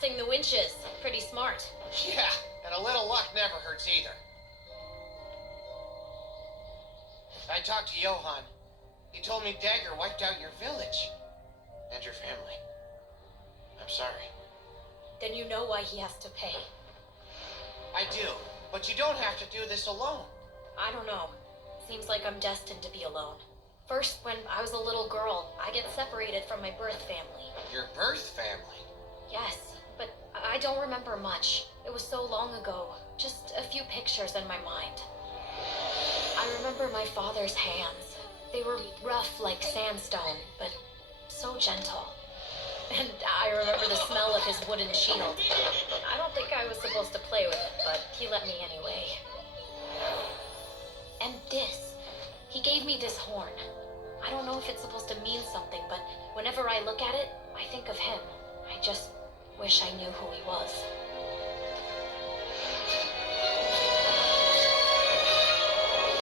blasting the winches. Pretty smart. Yeah, and a little luck never hurts either. I talked to Johan. He told me Dagger wiped out your village. And your family. I'm sorry. Then you know why he has to pay. I do, but you don't have to do this alone. I don't know. Seems like I'm destined to be alone. First, when I was a little girl, I get separated from my birth family. Your birth family? Yes, but I don't remember much. It was so long ago. Just a few pictures in my mind. I remember my father's hands. They were rough like sandstone, but so gentle. And I remember the smell of his wooden shield. I don't think I was supposed to play with it, but he let me anyway. And this. He gave me this horn. I don't know if it's supposed to mean something, but whenever I look at it, I think of him. I just wish I knew who he was.